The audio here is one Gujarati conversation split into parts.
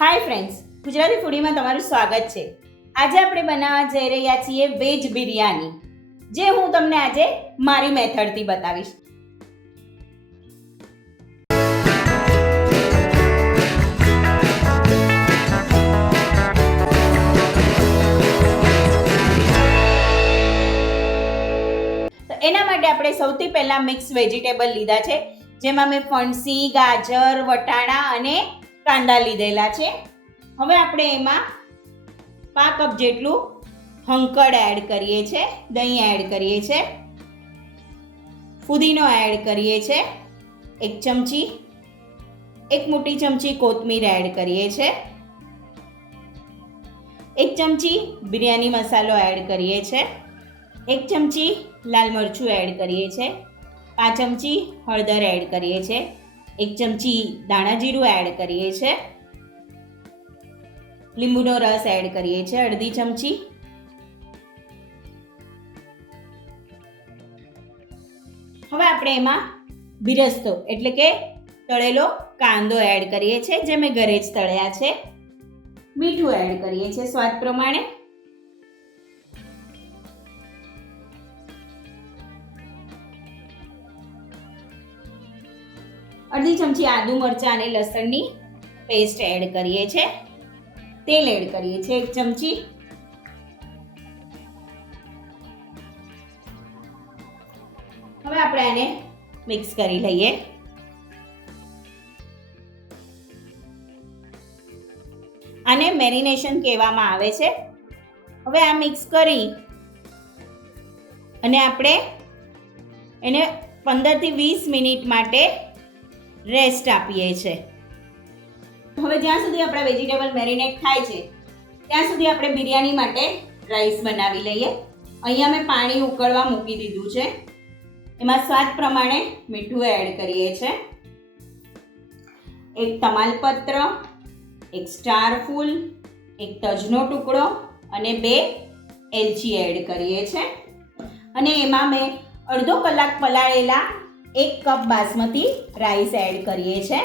હાય ફ્રેન્ડ્સ ગુજરાતી ફૂડીમાં તમારું સ્વાગત છે. આજે આપણે બનાવવા જઈ રહ્યા છીએ વેજ બિરયાની, જે હું તમને આજે મારી મેથડથી બતાવીશ. તો એના માટે આપણે સૌથી પહેલાં મિક્સ વેજીટેબલ લીધા છે, જેમાં મેં ફણસી, ગાજર, વટાણા અને કાંદા લીધેલા છે. હવે આપણે એમાં પાંચ કપ જેટલું હંકડ એડ કરીએ છે, દહીં એડ કરીએ છે, ફુદીનો એડ કરીએ છે, એક ચમચી, એક મોટી ચમચી કોથમીર એડ કરીએ છે, એક ચમચી બિરયાની મસાલો એડ કરીએ છે, એક ચમચી લાલ મરચું એડ કરીએ છે, પાંચ ચમચી હળદર એડ કરીએ છે એક ચમચી દાણા જીરું એડ કરીએ છે. લીંબુનો રસ એડ કરીએ છે, અડધી ચમચી. હવે આપણે એમાં બિરસ્તો, એટલે કે તળેલો કાંદો એડ કરીએ છીએ જે મેં ઘરે જ તળ્યા છે. મીઠું એડ કરીએ છીએ સ્વાદ પ્રમાણે. અડધી ચમચી આદુ મરચાં અને લસણની પેસ્ટ એડ કરીએ છે. તેલ એડ કરીએ છીએ એક ચમચી. હવે આપણે આને મિક્સ કરી લઈએ. આને મેરિનેશન કહેવામાં આવે છે. હવે આ મિક્સ કરી અને આપણે એને પંદરથી વીસ મિનિટ માટે રેસ્ટ આપીએ છીએ હવે જ્યાં સુધી આપણા વેજીટેબલ મેરિનેટ થાય છે, ત્યાં સુધી આપણે બિરયાની માટે રાઈસ બનાવી લઈએ. અહીંયા મેં પાણી ઉકળવા મૂકી દીધું છે. એમાં સ્વાદ પ્રમાણે મીઠું એડ કરીએ છીએ એક તમાલપત્ર, એક સ્ટાર ફૂલ એક તજનો ટુકડો અને બે એલચી એડ કરીએ છીએ અને એમાં મેં અડધો કલાક પલાળેલા એક કપ બાસમતી રાઈસ એડ કરીએ છીએ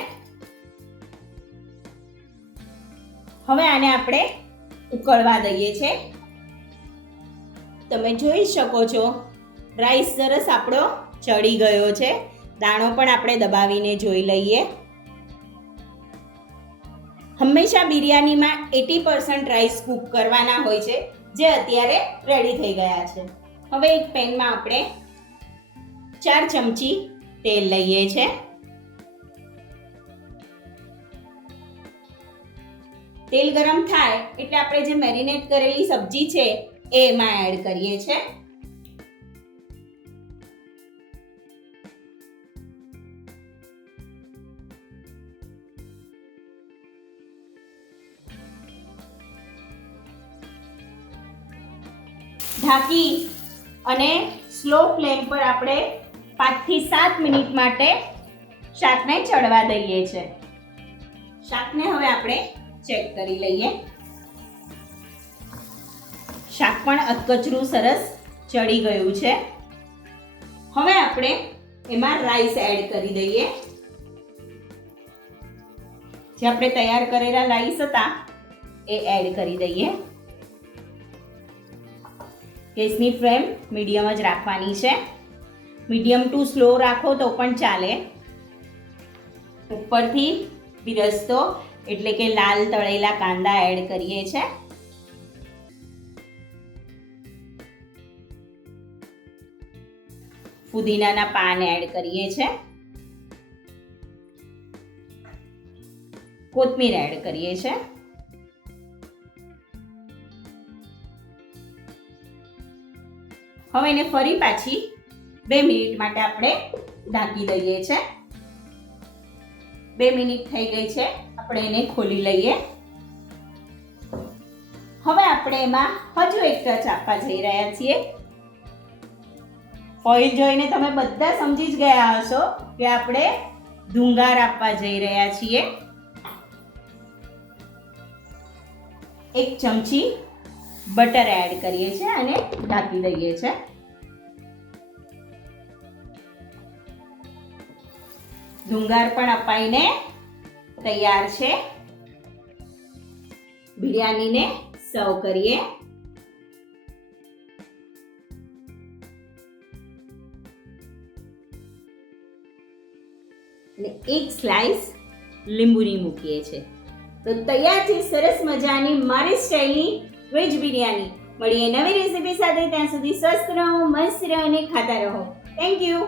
હવે આને આપણે ઉકળવા દઈએ છે. તમે જોઈ શકો છો, રાઈસ સરસ આપણો ચડી ગયો છે. દાણો પણ આપણે દબાવીને જોઈ લઈએ. હંમેશા બિરયાનીમાં એટી પર્સન્ટ રાઈસ કૂક કરવાના હોય છે, જે અત્યારે રેડી થઈ ગયા છે. હવે એક પેનમાં આપણે ચાર ચમચી તેલ લઈએ છે. તેલ ગરમ થાય એટલે આપણે જે મેરિનેટ કરેલી સબ્જી છે એ એમાં એડ કરીએ છે. ઢાંકી અને સ્લો ફ્લેમ પર આપણે પાંચથી સાત મિનિટ માટે શાકને ચડવા દઈએ છે. શાકને હવે આપણે ચેક કરી લઈએ. શાક પણ અધકચરું સરસ ચડી ગયું છે. હવે આપણે એમાં રાઈસ એડ કરી દઈએ. જે આપણે તૈયાર કરેલા રાઈસ હતા, એ એડ કરી દઈએ. ગેસની ફ્લેમ મીડિયમ જ રાખવાની છે. મીડિયમ ટુ સ્લો રાખો તો પણ ચાલે. ઉપરથી બિરસ્તો, એટલે કે લાલ તળેલા કાંદા એડ કરીએ છે. ફુદીનાના પાન એડ કરીએ છે. કોથમીર એડ કરીએ છે. હવે એને ફરી પાછી બે મિનિટ માટે આપણે ઢાંકી દઈએ છે. બે મિનિટ થઈ ગઈ છે. આપણે એને ખોલી લઈએ. હવે આપણે એમાં હજુ એક ટચ આપવા જઈ રહ્યા છીએ. ફોઇલ જોઈને તમે બધા સમજી જ ગયા હશો કે આપણે ધુંગાર આપવા જઈ રહ્યા છીએ. એક ચમચી બટર એડ કરીએ છીએ અને ઢાંકી દઈએ છીએ ધુંગાર પણ અપાઈને તૈયાર છે. બિરયાનીને સર્વ કરીએ. અને એક સ્લાઇસ લીંબુની મૂકીએ છે. તો તૈયાર છે, સરસ મજાની મારી સ્ટાઇલની વેજ બિરયાની. મળીએ નવી રેસીપી સાથે, ત્યાં સુધી સ્વસ્થ રહો, મસ્ત રહો અને ખાતા રહો. Thank you